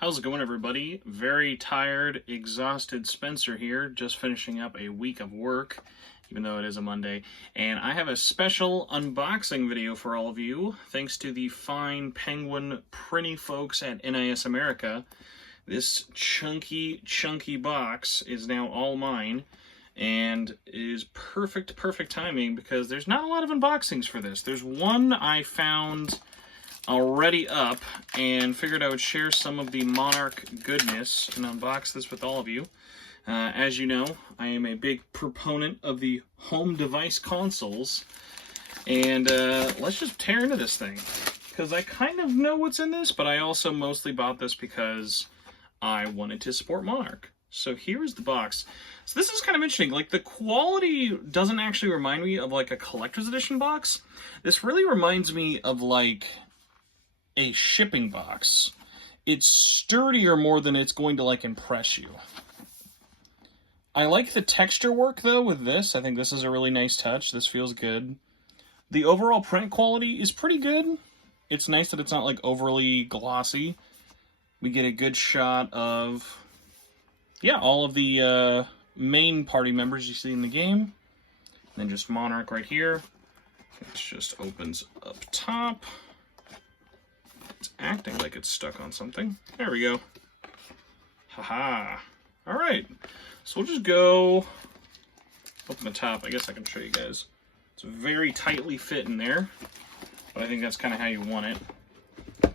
How's it going, everybody? Very tired, exhausted Spencer here, just finishing up a week of work, even though it is a Monday. And I have a special unboxing video for all of you, thanks to the fine Penguin Printy folks at NIS America. This chunky box is now all mine, and is perfect timing because there's not a lot of unboxings for this. There's one I found already up and figured I would share some of the Monark goodness and unbox this with all of you. As you know, I am a big proponent of the home device consoles, and let's just tear into this thing because I kind of know what's in this, but I also mostly bought this because I wanted to support Monark. So here's the box. So this is kind of interesting. Like, the quality doesn't actually remind me of like a collector's edition box. This really reminds me of like a shipping box. It's sturdier more than it's going to like impress you. I like the texture work though with this. I think this is a really nice touch. This feels good. The overall print quality is pretty good. It's nice that it's not like overly glossy. We get a good shot of, yeah, all of the main party members you see in the game. And then just Monarch right here. It just opens up top. It's acting like it's stuck on something. There we go. Haha. Alright. So we'll just go open the top. I guess I can show you guys. It's very tightly fit in there, but I think that's kind of how you want it.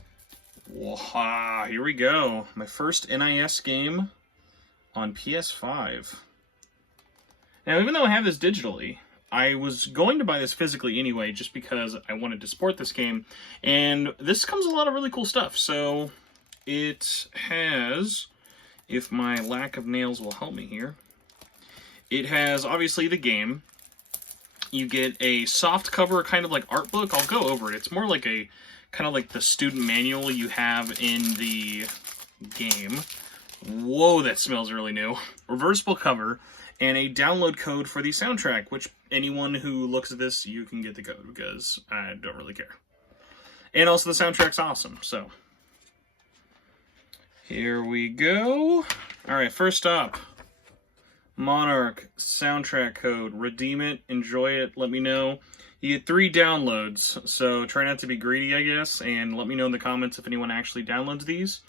Waha! Here we go. My first NIS game on PS5. Now, even though I have this digitally, I was going to buy this physically anyway, just because I wanted to support this game, and this comes with a lot of really cool stuff. So it has, if my lack of nails will help me here, it has obviously the game. You get a soft cover, kind of like art book. I'll go over it. It's more like a kind of like the student manual you have in the game. Whoa, that smells really new. Reversible cover. And a download code for the soundtrack, which anyone who looks at this, you can get the code because I don't really care. And also the soundtrack's awesome, so. Here we go. Alright, first up. Monarch soundtrack code. Redeem it, enjoy it, let me know. You get 3 downloads, so try not to be greedy, I guess, and let me know in the comments if anyone actually downloads these.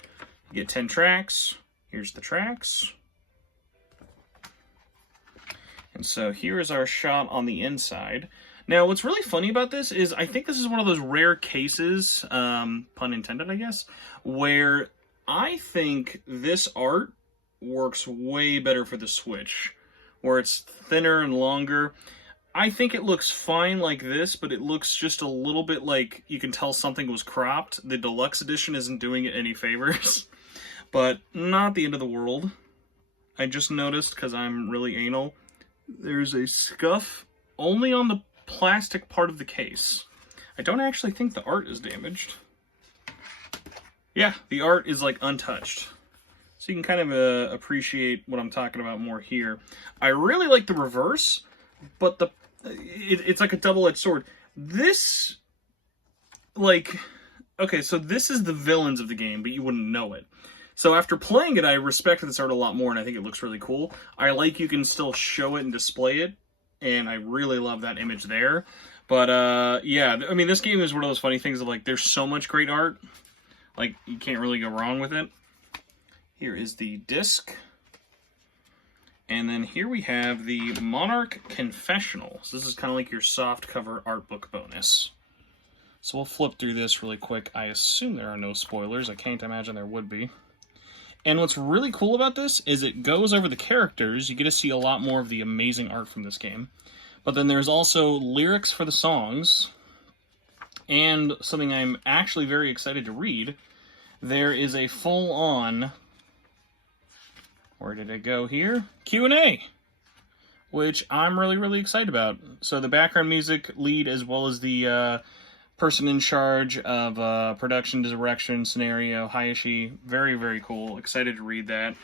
You get 10 tracks. Here's the tracks. And so here is our shot on the inside. Now, what's really funny about this is I think this is one of those rare cases, pun intended, I guess, where I think this art works way better for the Switch, where it's thinner and longer. I think it looks fine like this, but it looks just a little bit like you can tell something was cropped. The deluxe edition isn't doing it any favors, but not the end of the world. I just noticed, because I'm really anal, there's a scuff only on the plastic part of the case. I don't actually think the art is damaged. Yeah, the art is like untouched. So you can kind of appreciate what I'm talking about more here. I really like the reverse, but it's like a double-edged sword. This, like, okay, so this is the villains of the game, but you wouldn't know it. So after playing it, I respect this art a lot more, and I think it looks really cool. I like you can still show it and display it, and I really love that image there. But, yeah, I mean, this game is one of those funny things of, like, there's so much great art. Like, you can't really go wrong with it. Here is the disc. And then here we have the Monarch Confessional. So this is kind of like your soft cover art book bonus. So we'll flip through this really quick. I assume there are no spoilers. I can't imagine there would be. And what's really cool about this is it goes over the characters. You get to see a lot more of the amazing art from this game. But then there's also lyrics for the songs. And something I'm actually very excited to read. There is a full-on, where did it go here? Q&A, which I'm really excited about. So the background music lead, as well as the person in charge of production, direction, scenario, Hayashi. Very cool. Excited to read that.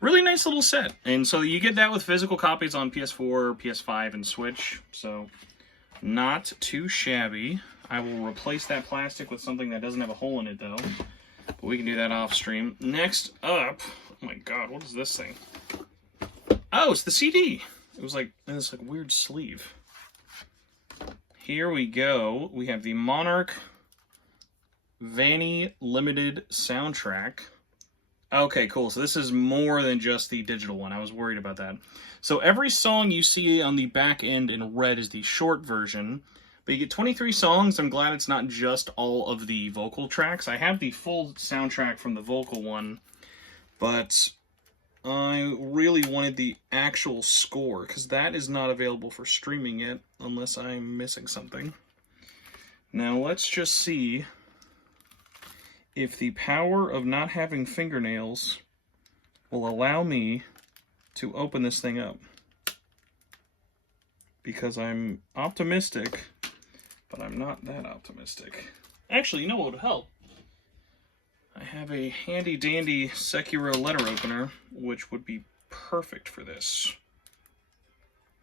Really nice little set. And so you get that with physical copies on PS4, PS5, and Switch. So not too shabby. I will replace that plastic with something that doesn't have a hole in it, though. But we can do that off stream. Next up, oh my god, what is this thing? Oh, it's the CD. It was like in this like weird sleeve. Here we go. We have the Monark Vanny Limited soundtrack. Okay, cool. So this is more than just the digital one. I was worried about that. So every song you see on the back end in red is the short version. But you get 23 songs. I'm glad it's not just all of the vocal tracks. I have the full soundtrack from the vocal one, but I really wanted the actual score, because that is not available for streaming yet, unless I'm missing something. Now let's just see if the power of not having fingernails will allow me to open this thing up. Because I'm optimistic, but I'm not that optimistic. Actually, you know what would help? I have a handy-dandy Sekiro letter opener, which would be perfect for this.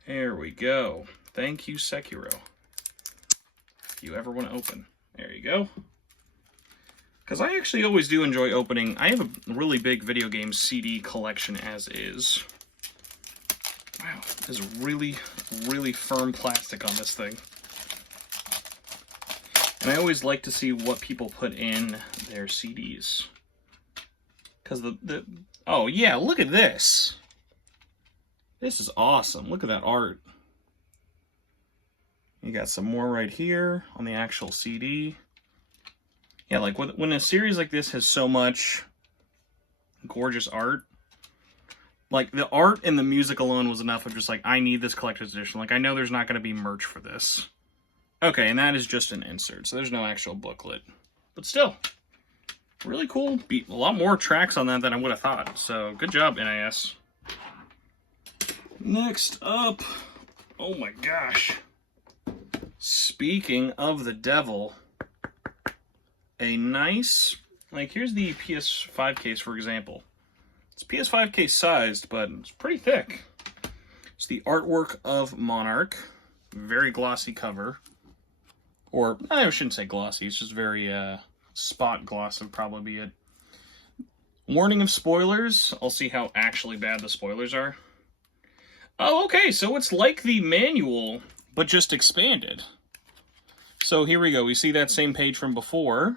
There we go. Thank you, Sekiro. If you ever want to open. There you go. Because I actually always do enjoy opening. I have a really big video game CD collection as is. Wow, there's really, really firm plastic on this thing. And I always like to see what people put in their CDs. Because oh yeah, look at this. This is awesome. Look at that art. You got some more right here on the actual CD. Yeah, like when a series like this has so much gorgeous art, like the art and the music alone was enough of just like, I need this collector's edition. Like I know there's not going to be merch for this. Okay, and that is just an insert, so there's no actual booklet. But still, really cool. A lot more tracks on that than I would have thought. So good job, NIS. Next up, oh my gosh. Speaking of the devil, a nice, like here's the PS5 case, for example. It's PS5 case sized, but it's pretty thick. It's the artwork of Monark. Very glossy cover. Or, I shouldn't say glossy, it's just very spot gloss would probably be it. Warning of spoilers. I'll see how actually bad the spoilers are. Oh, okay, so it's like the manual, but just expanded. So here we go, we see that same page from before,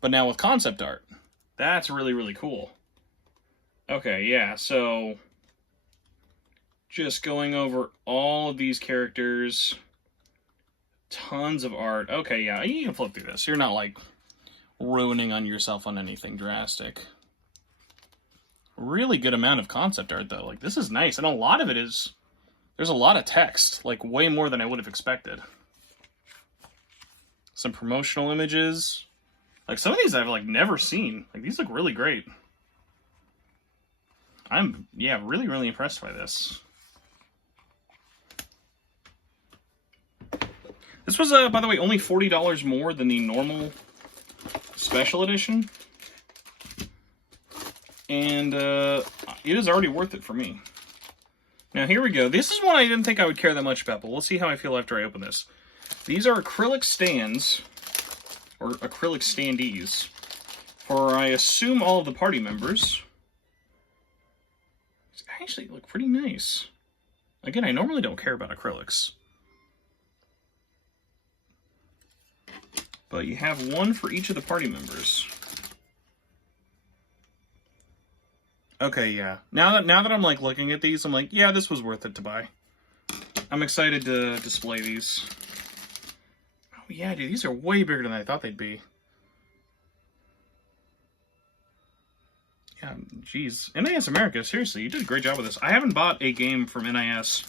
but now with concept art. That's really, really cool. Okay, yeah, so just going over all of these characters. Tons of art. Okay, yeah, you can flip through this. You're not, like, ruining on yourself on anything drastic. Really good amount of concept art, though. Like, this is nice. And a lot of it is... There's a lot of text. Like, way more than I would have expected. Some promotional images. Like, some of these I've, like, never seen. Like, these look really great. I'm, yeah, really, really impressed by this. This was, by the way, only $40 more than the normal special edition. And it is already worth it for me. Now, here we go. This is one I didn't think I would care that much about, but we'll see how I feel after I open this. These are acrylic stands, or acrylic standees, for, I assume, all of the party members. These actually look pretty nice. Again, I normally don't care about acrylics. But you have one for each of the party members. Okay, yeah. Now that I'm like looking at these, I'm like, yeah, this was worth it to buy. I'm excited to display these. Oh yeah, dude, these are way bigger than I thought they'd be. Yeah, geez. NIS America, seriously, you did a great job with this. I haven't bought a game from NIS.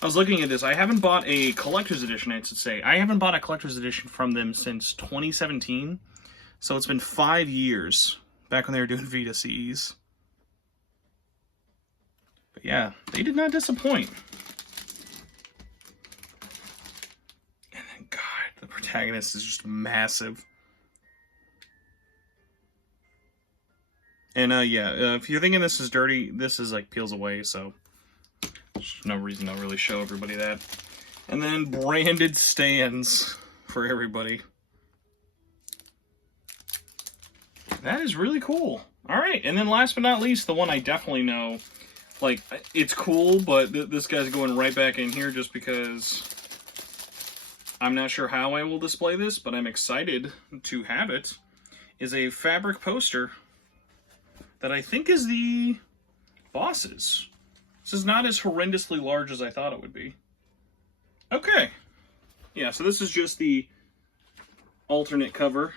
I was looking at this. I haven't bought a collector's edition, I should say. I haven't bought a collector's edition from them since 2017. So it's been 5 years, back when they were doing Vita CEs. But yeah, they did not disappoint. And then, God, the protagonist is just massive. And yeah, if you're thinking this is dirty, this is like peels away, so there's no reason to really show everybody that. And then branded stands for everybody. That is really cool. All right, and then last but not least, the one I definitely know, like, it's cool, but this guy's going right back in here just because I'm not sure how I will display this, but I'm excited to have it, is a fabric poster that I think is the Boss's. This is not as horrendously large as I thought it would be. Okay. Yeah, so this is just the alternate cover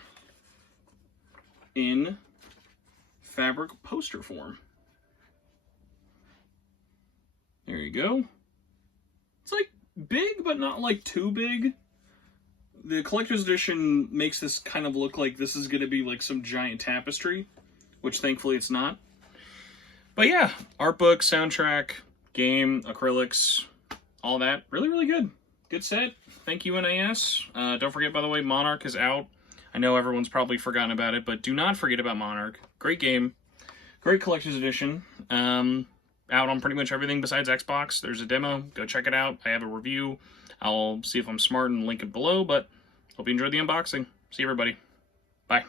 in fabric poster form. There you go. It's like big, but not like too big. The collector's edition makes this kind of look like this is going to be like some giant tapestry, which thankfully it's not. But yeah, art book, soundtrack, game, acrylics, all that. Really, really good. Good set. Thank you, NIS. Don't forget, by the way, Monark is out. I know everyone's probably forgotten about it, but do not forget about Monark. Great game. Great collector's edition. Out on pretty much everything besides Xbox. There's a demo. Go check it out. I have a review. I'll see if I'm smart and link it below, but hope you enjoyed the unboxing. See everybody. Bye.